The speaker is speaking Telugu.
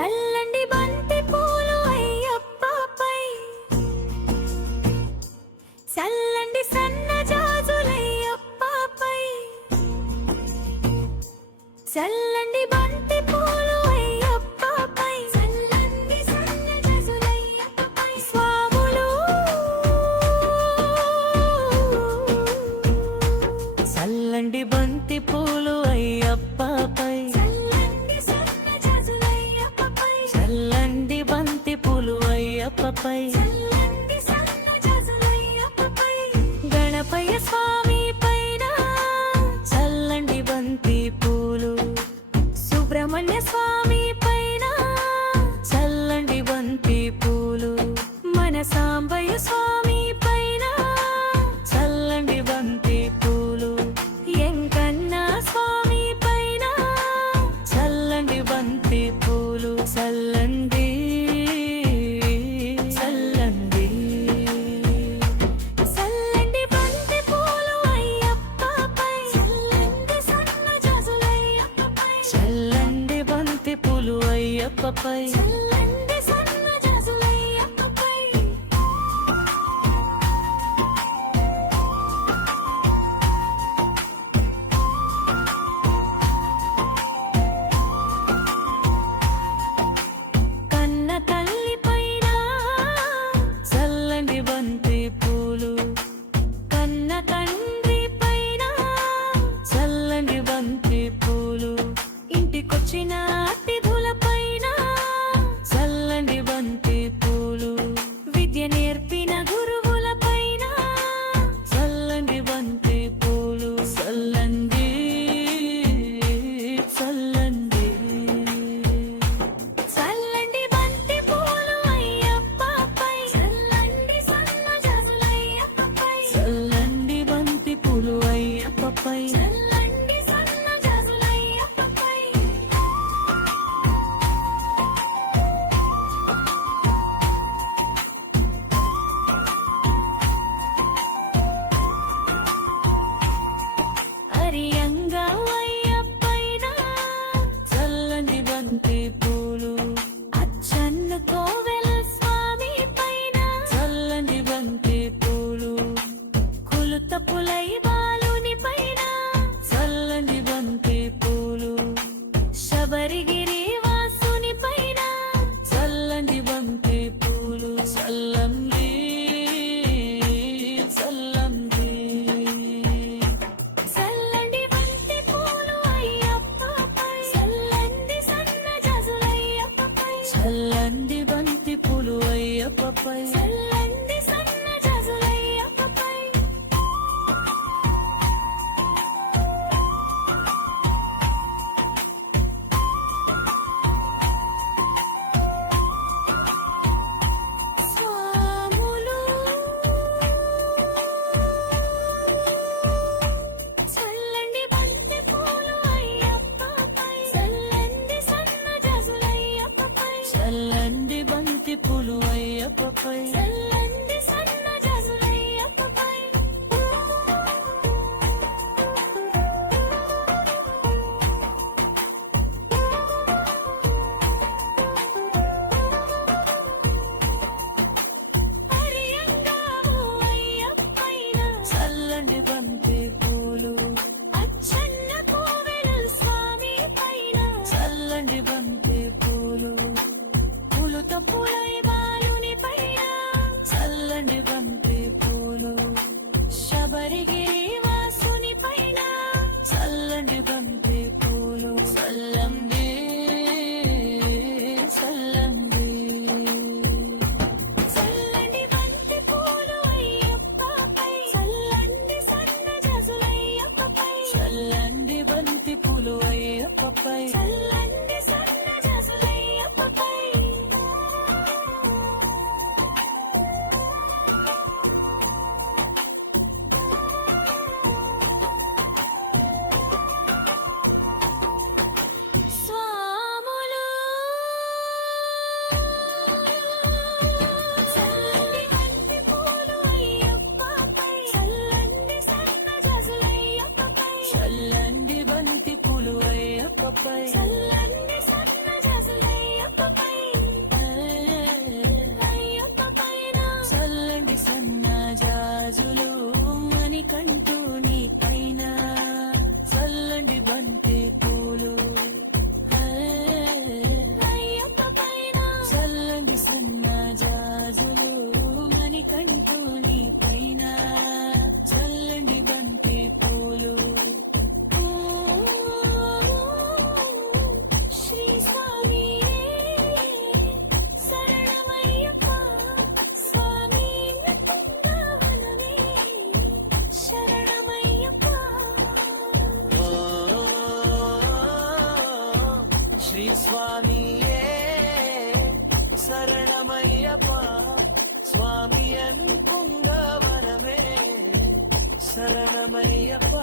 చల్లండి బంతి పూలు అయ్యప్పపై, చల్లండి సన్నజాజులయ్యప్పపై, చల్లండి బంతి పూలు అయ్యప్పపై, చల్లండి సన్నజాజులయ్యప్పపై. స్వాములు చల్లండి బంతి పూలు అయ్యప్పపై, చల్లండి బంతి పూలు అయ్యప్పపై, గణపయ్య స్వామి పైన చల్లండి బంతి పూలు, సుబ్రహ్మణ్య స్వామి పైన చల్లండి బంతి పూలు, మన సాంబయ్య స్వామి పైన చల్లండి బంతి పూలు, ఎంకన్న స్వామి పైన చల్లండి బంతి పూలు. చల్లండి చల్లండి చల్లండి బంతి పూలు అయ్యప్పపై, చల్లండి సన్నజాజులయ్యప్పపై, చల్లండి బంతి పూలు అయ్యప్పపై, చల్లండి సన్నజాజులయ్యప్పపై. కన్న తల్లి పైన చల్లండి బంతి పూలు, కన్న తండ్రి పైన చల్లండి బంతి పూలు, ఇంటికొచ్చిన అతిథుల పైన చల్లండి బంతి పూలు, విద్య నేర్పిన గురువుల పైన చల్లండి బంతి పూలు. చల్లండి చల్లండి చల్లండి బంతి పూలు అయ్యప్పపై, చల్లండి సన్నజాజులయ్యప్పపై, చల్లండి బంతి పూలు అయ్యప్పపై, చల్లండి సన్నజాజులయ్యప్పపై. అరియంగా అయ్యప్పైన చల్లండి బంతి పూలు, అచ్చన్న కోవెల స్వామి పైన చల్లండి బంతి పూలు, కులుత పులై బాలుని పైన చల్లండి బంతి పూలు, శబరిగిరి వాసుని పైన చల్లండి బంతి పూలు. చల్లండి చల్లండి చల్లండి బంతి పూలు అయ్యప్పపై, చల్లండి సన్నజాజులయ్యప్పపై, చల్లండి బంతి పూలు అయ్యప్పపై, చల్లండి సన్నజాజులయ్యప్పపై. స్వాములు చల్లండి బంతి పూలు అయ్యప్పపై, చల్లండి సన్నజాజులయ్యప్పపై, చల్లండి బంతి పూలు అయ్యప్పపై, చల్లండి సన్నజాజులయ్యప్పపై. హరియంగావు అయ్యప్పైన చల్లండి బంతి పూలు, అచ్చన్న కోవెల స్వామి పైన చల్లండి బంతి పూలు, కులుత పులై బాలుని పైన చల్లండి బంతి పూలు, శబరిగిరి వాసుని పైన చల్లండి బంతి పూలు. చల్లండి చల్లండి చల్లండి బంతి పూలు అయ్యప్పపై, చల్లండి సన్నజాజులయ్యప్పపై, చల్లండి బంతి పూలు అయ్యప్పపై, చల్లండి సన్నజాజులయ్యప్పపై. స్వాములు చల్లండి బంతి పూలు అయ్యప్పపై, చల్లండి సన్నజాజులయ్యప్పపై, చల్లండి బంతి పూలు అయ్యప్పపై, చల్లండి చల్లండి సన్నజాజులు మణికంటూ నీ పైన చల్లండి బంతి పూలు అయ్యప్ప పైన చల్లండి సన్నజాజులు మణికంటూ నీ పైన చల్లండి బంతి పూలు శ్రీ స్వామి శరణమయ్యప్ప స్వామి బృందావనమే శరణమయ్యప్ప శ్రీ స్వామియే శరణమయ్యప్ప స్వామి అనుకుంగవనమే శరణమయ్యప్ప